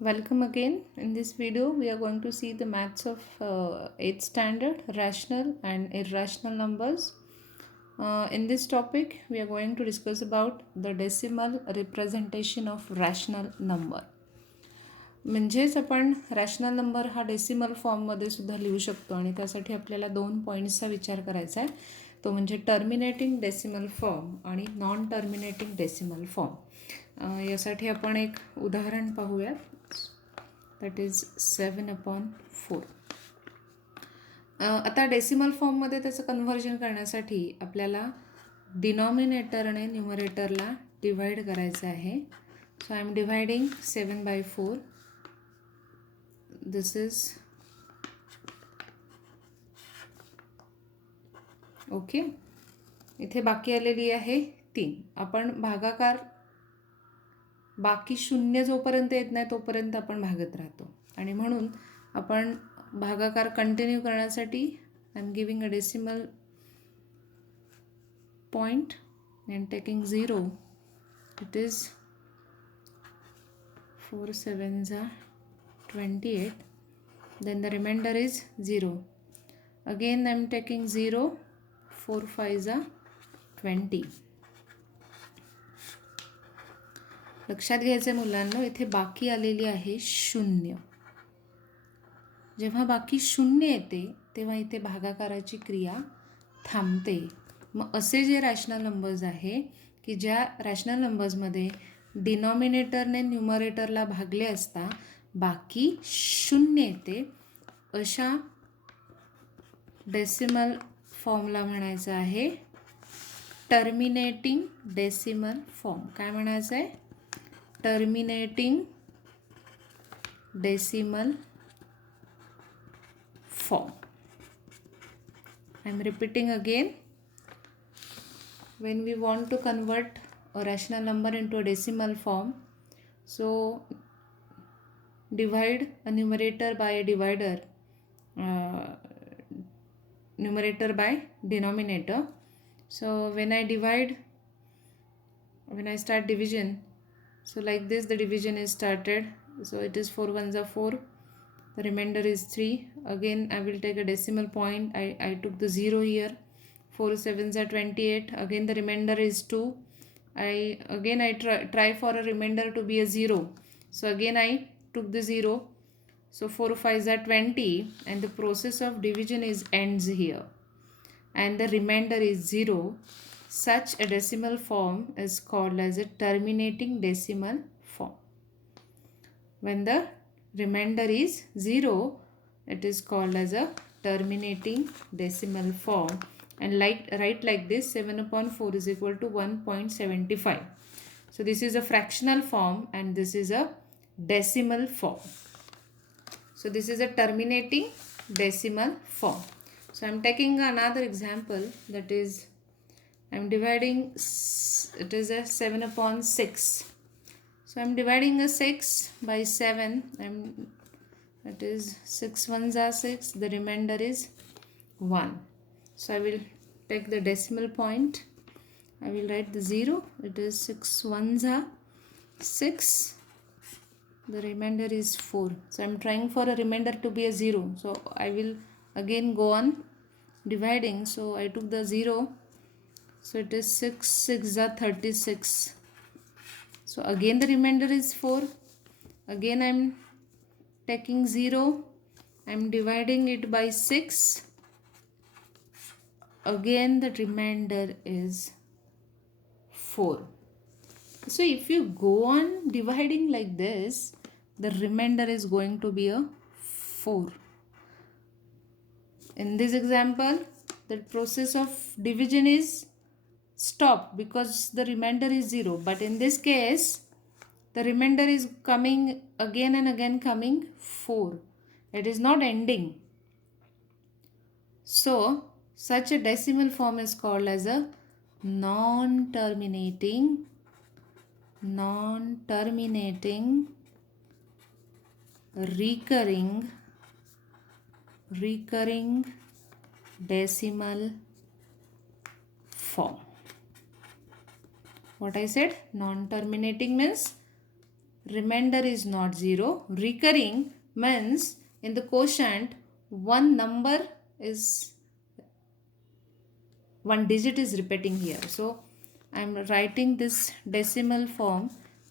Welcome again. In this video, we are going to see the maths of 8th standard, rational and irrational numbers. In this topic, we are going to discuss about the decimal representation of rational number. म्हणजेच आपण rational number हा decimal फॉर्ममध्ये सुद्धा लिहू शकतो आणि त्यासाठी आपल्याला 2 पॉईंट्सचा विचार करायचा आहे. तो म्हणजे टर्मिनेटिंग डेसिमल फॉर्म आणि नॉन टर्मिनेटिंग डेसिमल फॉर्म. यासाठी आपण एक उदाहरण पाहूयात. That is 7/4. आता डेसिमल फॉर्ममध्ये त्याचं कन्व्हर्जन करण्यासाठी आपल्याला डिनॉमिनेटरने न्यूमरेटरला डिवाईड करायचं आहे. So I am dividing 7/4. This is okay. इथे बाकी आलेली आहे 3. आपण भागाकार बाकी शून्य जोपर्यंत येत नाही तोपर्यंत आपण भागत राहतो आणि म्हणून आपण भागाकार कंटिन्यू करण्यासाठी I am giving a decimal point and taking 0. It is 4 7s are 28. Then the remainder is 0. Again I am taking 0. 4 5s are 20. लक्षात घ्यायचे मुलांना, इथे बाकी आलेली आहे 0. जेव्हा बाकी 0 येते तेव्हा इथे भागाकाराची क्रिया थांबते. मग असे जे रॅशनल नंबर्स आहे की ज्या रॅशनल नंबर्समध्ये डिनॉमिनेटरने न्यूमरेटरला भागले असता बाकी 0 येते, अशा डेसिमल फॉर्मला म्हणायचं आहे टर्मिनेटिंग डेसिमल फॉर्म. काय म्हणायचं आहे? Terminating decimal form. I am repeating again. When we want to convert a rational number into a decimal form, so divide a numerator by a divider, numerator by denominator. So when I start division, so like this the division is started. So it is 4 1s are 4. The remainder is 3. Again I will take a decimal point. I took the 0 here. 4 7s are 28. Again the remainder is 2. I try for a remainder to be a 0. So again I took the 0. So 4 5s are 20 and the process of division ends here. And the remainder is 0. Such a decimal form is called as a terminating decimal form. When the remainder is 0, it is called as a terminating decimal form. And write like this: 7/4 is equal to 1.75. So this is a fractional form and this is a decimal form. So this is a terminating decimal form. So I am taking another example, that is I am dividing, it is a 7/6. So I am dividing a 6 by 7. That is 6 1s are 6. The remainder is 1. So I will take the decimal point. I will write the 0. It is 6 1s are 6. The remainder is 4. So I am trying for a remainder to be a 0. So I will again go on dividing. So I took the 0. So it is 6 6 are 36. So again the remainder is 4. Again I am taking 0. I am dividing it by 6. Again the remainder is 4. So if you go on dividing like this, the remainder is going to be a 4. In this example, the process of division is stopped because the remainder is 0. But in this case, the remainder is coming again and again, coming 4. It is not ending. So such a decimal form is called as a non-terminating recurring decimal form. What I said, non-terminating means remainder is not 0. Recurring means in the quotient one number is, one digit is repeating here. So I am writing this decimal form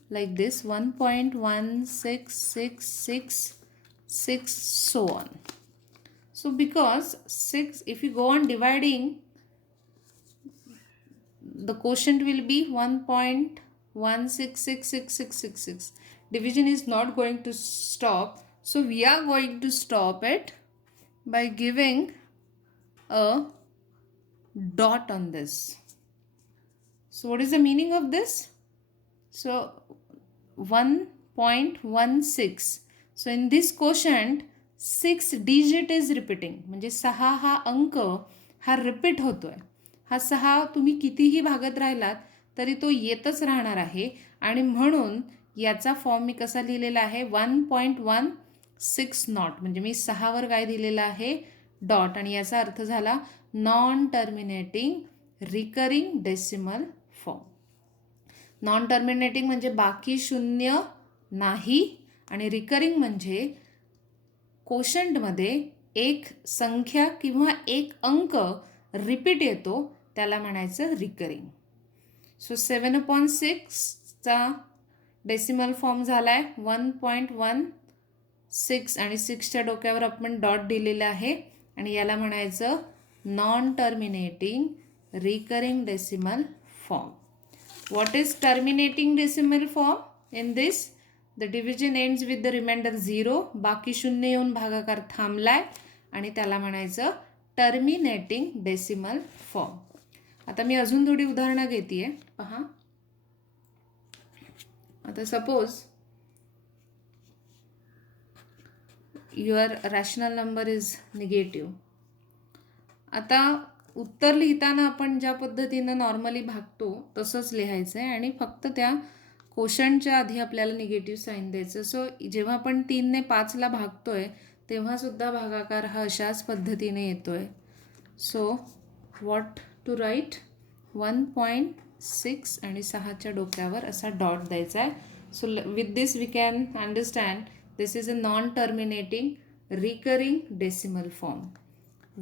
like this, 1.16666 so on. So because 6, if you go on dividing, the quotient will be 1.1666666. Division is not going to stop. So we are going to stop it by giving a dot on this. So what is the meaning of this? So 1.16. So in this quotient 6 digit is repeating. म्हणजे 6 हा अंक हा repeat होतोय. हा 6 तुम्ही कितीही भागत राहिलात तरी तो येतच राहणार आहे. आणि म्हणून याचा फॉर्म मी कसा लिहिलेला आहे, 1.16 नॉट. म्हणजे मी 6 वर काय दिलेलं आहे, डॉट. आणि याचा अर्थ झाला non terminating recurring decimal form. Non terminating म्हणजे बाकी शून्य नाही, आणि रिकरिंग म्हणजे कोशंटमध्ये एक संख्या किंवा एक अंक रिपीट येतो, त्याला म्हणायचं रिकरिंग. सो 7/6चा डेसिमल फॉर्म झाला आहे 1.16, आणि 6च्या डोक्यावर आपण डॉट दिलेला आहे, आणि याला म्हणायचं non terminating recurring decimal form. What is terminating decimal form? In this, the division ends with the remainder 0. बाकी शून्य येऊन भागाकार थांबलाय, आणि त्याला म्हणायचं टर्मिनेटिंग डेसिमल फॉर्म. आता मी अजून थोडी उदाहरणं घेते, पहा. आता suppose your rational number is negative. आता उत्तर लिहिताना आपण ज्या पद्धतीनं नॉर्मली भागतो तसंच लिहायचं आहे, आणि फक्त त्या कोशंटच्या आधी आपल्याला निगेटिव्ह साईन द्यायचं. सो जेव्हा आपण 3ने 5ला भागतोय तेव्हासुद्धा भागाकार हा अशाच पद्धतीने येतोय. सो व्हॉट टू राईट, 1.6 आणि 6च्या डोक्यावर असा डॉट द्यायचा आहे. So with this we can understand this is a non terminating recurring decimal form.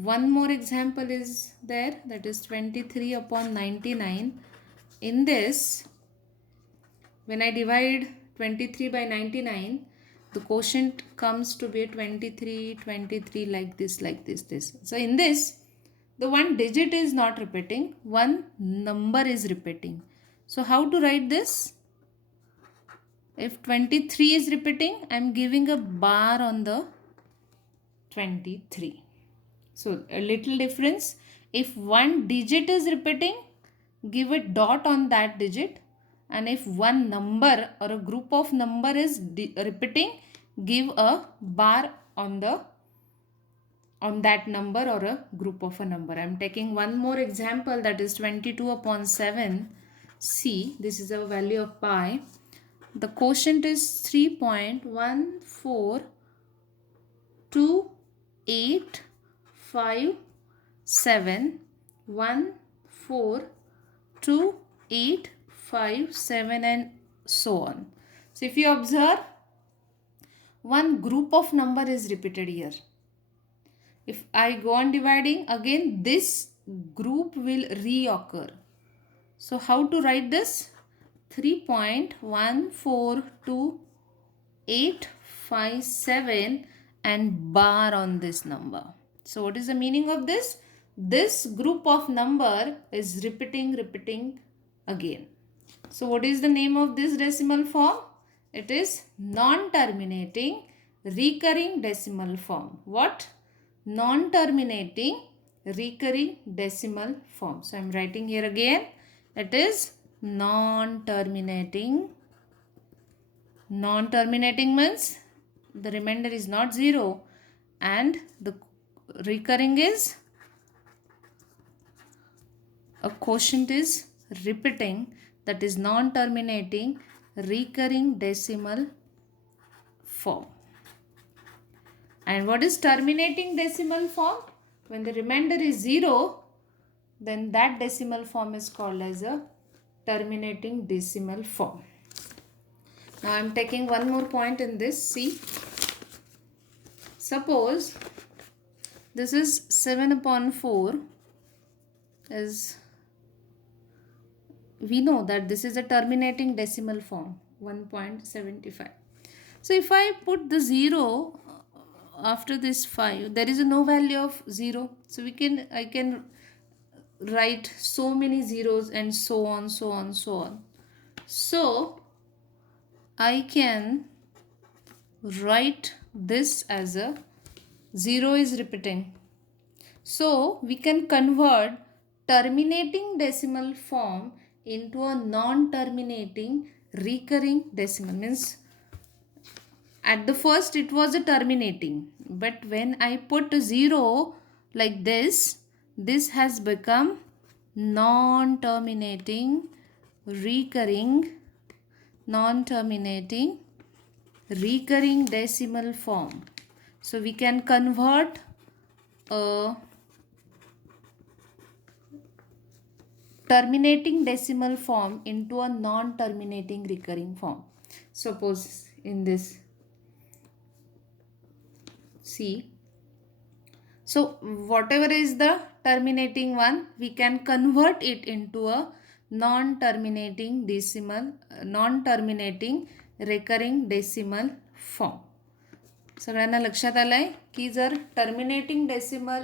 One more example is there, that is 23/99. In this, when I divide 23 by 99, the quotient comes to be 23 like this. So in this, the one digit is not repeating, one number is repeating. So how to write this? If 23 is repeating, I am giving a bar on the 23. So a little difference. If one digit is repeating, give a dot on that digit. And if one number or a group of number is repeating, give a bar on that number or a group of a number. I am taking one more example, that is 22/7. See, this is a value of pi. The quotient is 3.1428 5 7 1 4 2 8 5 7 and so on. So if you observe, one group of number is repeated here. If I go on dividing, again this group will reoccur. So how to write this? 3.142.857 and bar on this number. So what is the meaning of this? This group of number is repeating again. So what is the name of this decimal form? It is non-terminating recurring decimal form. What? Non-terminating recurring decimal form. So I am writing here again. It is non-terminating. Non-terminating means the remainder is not 0, and the recurring is a quotient is repeating, that is non-terminating recurring decimal form. And what is terminating decimal form? When the remainder is 0, then that decimal form is called as a terminating decimal form. Now I am taking one more point in this. See, suppose this is 7 upon 4 is, we know that this is a terminating decimal form, 1.75. So if I put the 0 after this 5, there is no value of 0. So I can write so many zeros and so on, so on, so on. So I can write this as a 0 is repeating. So we can convert terminating decimal form into a non-terminating recurring decimal. Means at the first it was a terminating, but when I put 0 like this has become non-terminating recurring decimal form. So we can convert a terminating decimal form into a non-terminating recurring form. Suppose in this, see, so whatever is the terminating one, we can convert it into a non-terminating recurring decimal form. सगळ्यांना लक्षात आलं आहे की जर terminating decimal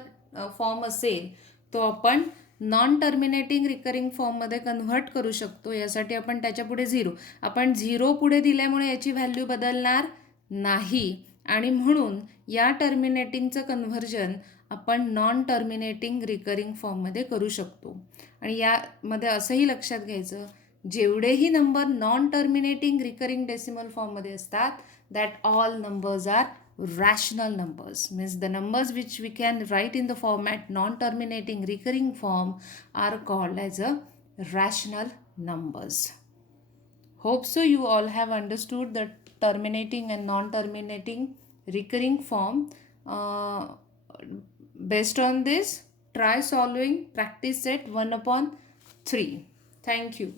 form असेल तो आपण non terminating recurring फॉर्ममध्ये कन्व्हर्ट करू शकतो. यासाठी आपण त्याच्यापुढे 0, आपण 0 पुढे दिल्यामुळे याची व्हॅल्यू बदलणार नाही आणि म्हणून या टर्मिनेटिंगचं कन्व्हर्जन आपण नॉन टर्मिनेटिंग रिकरिंग फॉर्ममध्ये करू शकतो. आणि यामध्ये असंही लक्षात घ्यायचं, जेवढेही number non terminating recurring decimal फॉर्ममध्ये असतात, that all numbers are rational numbers. Means the numbers which we can write in the format non-terminating recurring form are called as a rational numbers. Hope so you all have understood the terminating and non-terminating recurring form. Based on this, try solving practice set 1/3. Thank you.